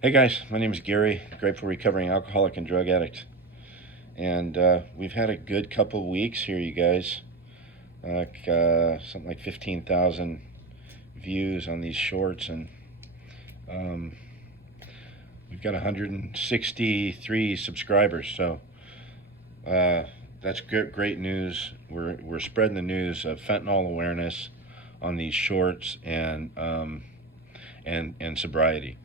Hey guys, my name is Gary, grateful recovering alcoholic and drug addict. And we've had a good couple weeks here, you guys. Something like 15,000 views on these shorts, and um, we've got 163 subscribers. So uh, that's great news. We're spreading the news of fentanyl awareness on these shorts and sobriety.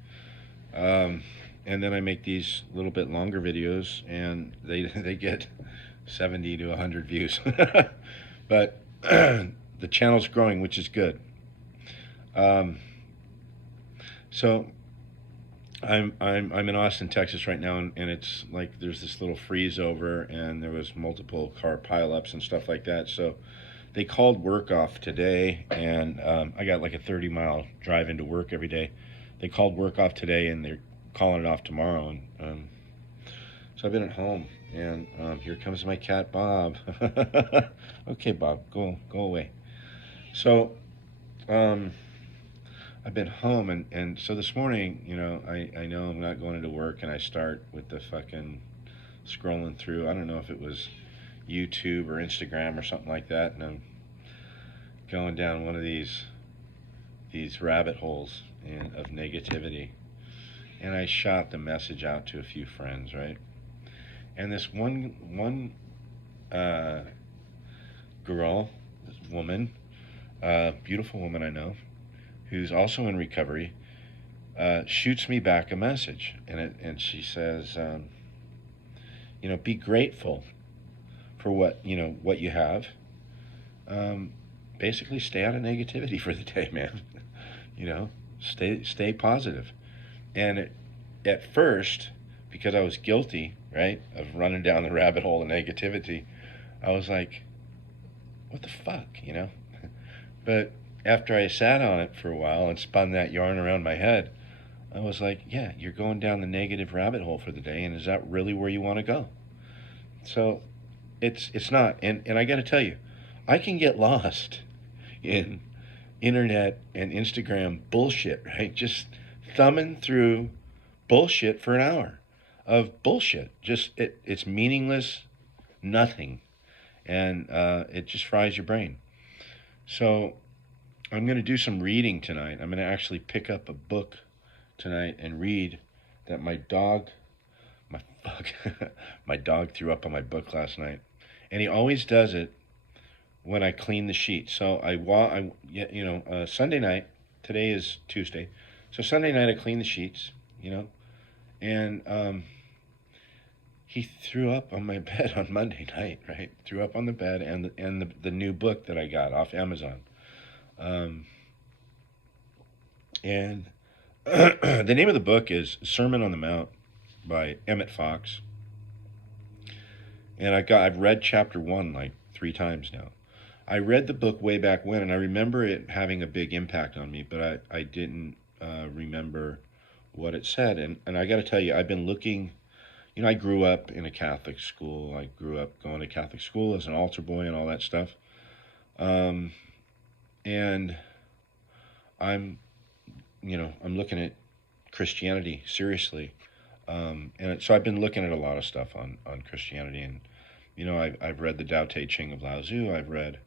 Um, and then I make these little bit longer videos, and they they get 70 to 100 views. But the channel's growing, which is good. Um, so I'm in Austin, Texas right now, and it's like there's this little freeze over, and there was multiple car pileups and stuff like that. So they called work off today, and I got like a 30-mile drive into work every day. They called work off today, and they're calling it off tomorrow. And so I've been at home, and here comes my cat Bob. Okay, Bob, go away. So um, I've been home, and so this morning, I know I'm not going into work, and I start with the fucking scrolling through. I don't know if it was YouTube or Instagram or something like that, and I'm going down one of these rabbit holes of negativity, and I shot the message out to a few friends, right? And this one uh, girl, this woman, beautiful woman I know, who's also in recovery, shoots me back a message, and she says, be grateful for what you have. Um, Basically, stay out of negativity for the day, man. you know, stay positive. And at first, because I was guilty, right, of running down the rabbit hole of negativity, I was like, what the fuck? But after I sat on it for a while and spun that yarn around my head, I was like, yeah, you're going down the negative rabbit hole for the day, and is that really where you want to go? So it's not. And I got to tell you, I can get lost in internet and Instagram bullshit, right? Just thumbing through bullshit for an hour of bullshit. Just it's meaningless, nothing, and it just fries your brain. So I'm going to do some reading tonight. I'm going to actually pick up a book tonight and read that my fuck, my dog threw up on my book last night, and he always does it when I clean the sheets. So Sunday night. Today is Tuesday, so Sunday night I clean the sheets, and he threw up on my bed on Monday night. Right, threw up on the bed, and the new book that I got off Amazon. Um, and the name of the book is Sermon on the Mount by Emmett Fox, and I've read chapter one like 3 times now. I read the book way back when, and I remember it having a big impact on me, but I didn't remember what it said. And I got to tell you, I've been looking. I grew up in a Catholic school. I grew up going to Catholic school as an altar boy and all that stuff. Um, and I'm, I'm looking at Christianity seriously. And so I've been looking at a lot of stuff on Christianity, and I've read the Tao Te Ching of Lao Tzu. I've read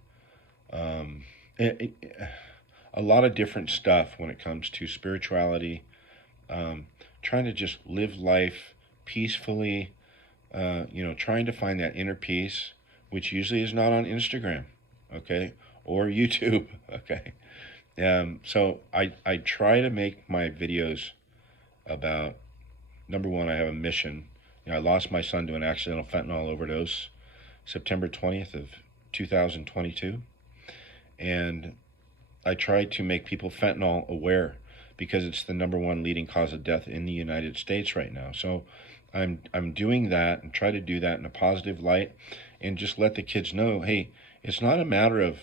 um, it, a lot of different stuff when it comes to spirituality, trying to just live life peacefully, trying to find that inner peace, which usually is not on Instagram, okay, or YouTube, okay. So I try to make my videos about, number one, I have a mission. I lost my son to an accidental fentanyl overdose September 20th of 2022, and I try to make people fentanyl aware because it's the number one leading cause of death in the United States right now. So I'm doing that and try to do that in a positive light, and just let the kids know, hey, it's not a matter of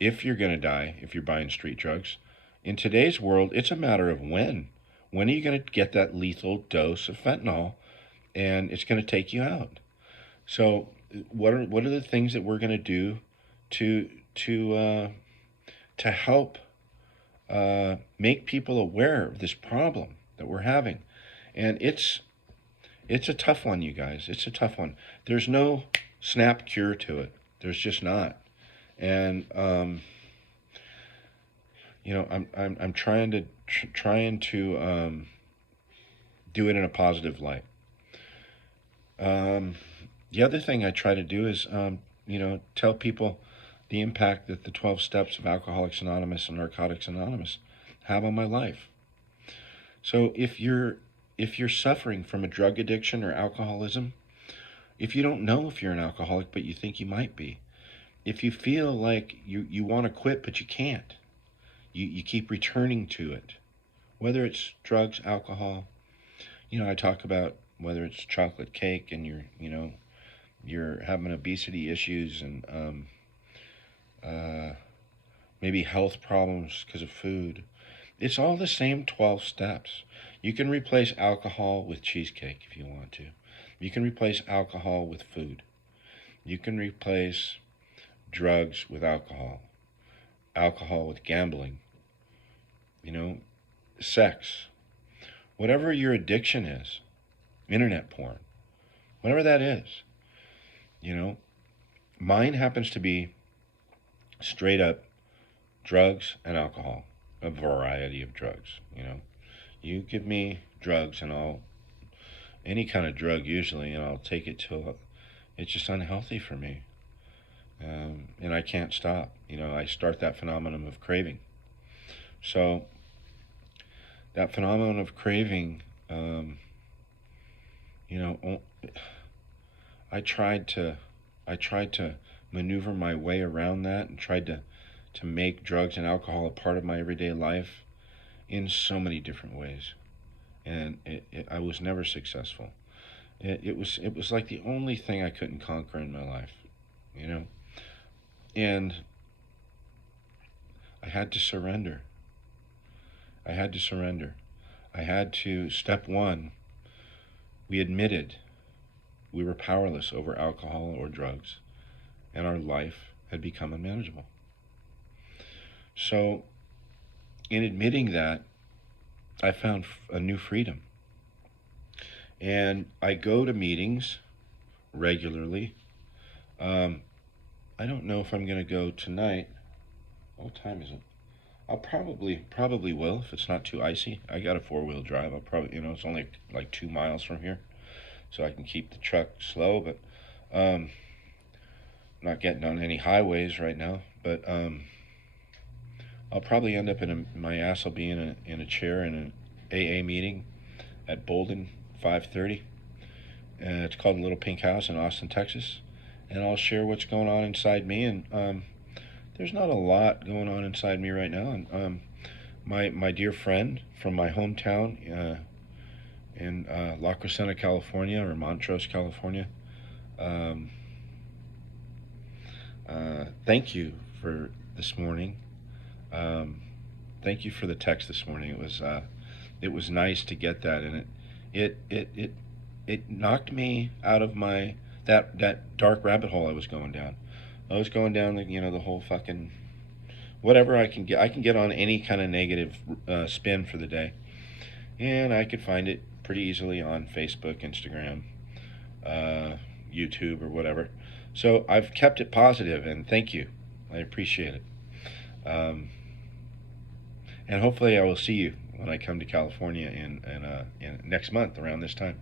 if you're going to die if you're buying street drugs. In today's world, it's a matter of when. When are you going to get that lethal dose of fentanyl, and it's going to take you out? So what are the things that we're going to do to to uh, to help make people aware of this problem that we're having? And it's a tough one, you guys. It's a tough one. There's no snap cure to it. There's just not. And I'm trying to do it in a positive light. The other thing I try to do is tell people the impact that the 12 steps of Alcoholics Anonymous and Narcotics Anonymous have on my life. So if you're suffering from a drug addiction or alcoholism, if you don't know if you're an alcoholic but you think you might be, if you feel like you want to quit but you can't, you keep returning to it, whether it's drugs, alcohol. I talk about whether it's chocolate cake and you're having obesity issues and maybe health problems because of food. It's all the same 12 steps. You can replace alcohol with cheesecake if you want to. You can replace alcohol with food. You can replace drugs with alcohol, alcohol with gambling, sex. Whatever your addiction is, internet porn, whatever that is, mine happens to be straight up drugs and alcohol, a variety of drugs. You give me drugs and any kind of drug usually, and I'll take it till it's just unhealthy for me. And I can't stop. I start that phenomenon of craving. So that phenomenon of craving, I tried to maneuver my way around that and tried to make drugs and alcohol a part of my everyday life in so many different ways, and I was never successful. It was like the only thing I couldn't conquer in my life, and I had to surrender. I had to surrender. I had to, step one, we admitted we were powerless over alcohol or drugs, and our life had become unmanageable. So, in admitting that, I found a new freedom. And I go to meetings regularly. I don't know if I'm going to go tonight. What time is it? I'll probably will if it's not too icy. I got a 4-wheel drive. I'll probably, it's only like 2 miles from here, so I can keep the truck slow. But not getting on any highways right now. But I'll probably end up my ass will be in a chair in an AA meeting at Bolden, 5:30. It's called the Little Pink House in Austin, Texas, and I'll share what's going on inside me. And there's not a lot going on inside me right now. And my dear friend from my hometown in La Crescenta, California, or Montrose, California. Thank you for this morning. Thank you for the text this morning. It was nice to get that, and it knocked me out of that dark rabbit hole I was going down. I was going down the whole fucking whatever I can get. I can get on any kind of negative spin for the day, and I could find it pretty easily on Facebook, Instagram, YouTube, or whatever. So I've kept it positive, and thank you. I appreciate it. And hopefully I will see you when I come to California in next month around this time.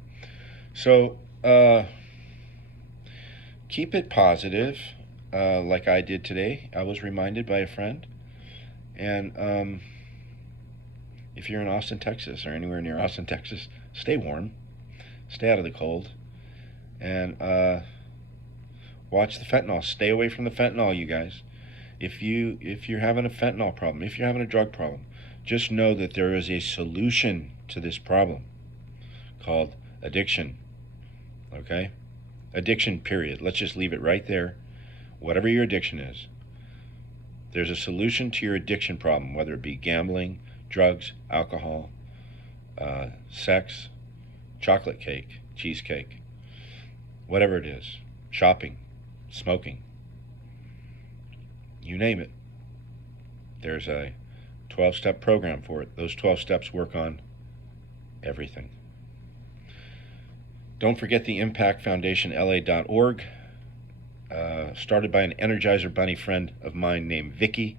So keep it positive, like I did today. I was reminded by a friend. And if you're in Austin, Texas, or anywhere near Austin, Texas, stay warm, stay out of the cold, and watch the fentanyl. Stay away from the fentanyl, you guys. If you're having a fentanyl problem, if you're having a drug problem, just know that there is a solution to this problem called addiction. Okay? Addiction, period. Let's just leave it right there. Whatever your addiction is, there's a solution to your addiction problem, whether it be gambling, drugs, alcohol, sex, chocolate cake, cheesecake, whatever it is, shopping, smoking, you name it. There's a 12-step program for it. Those 12 steps work on everything. Don't forget the impactfoundationla.org, started by an Energizer Bunny friend of mine named Vicky.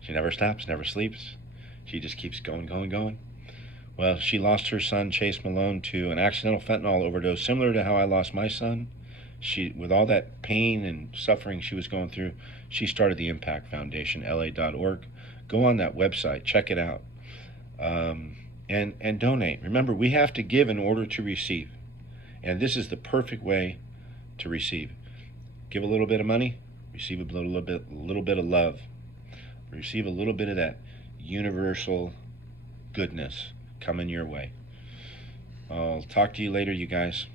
She never stops, never sleeps. She just keeps going, going, going. Well, she lost her son, Chase Malone, to an accidental fentanyl overdose, similar to how I lost my son. She, with all that pain and suffering she was going through, she started the impactfoundationla.org. Go on that website, check it out, and donate. Remember, we have to give in order to receive, and this is the perfect way to receive. Give a little bit of money, receive a little bit of love, receive a little bit of that universal goodness coming your way. I'll talk to you later, you guys.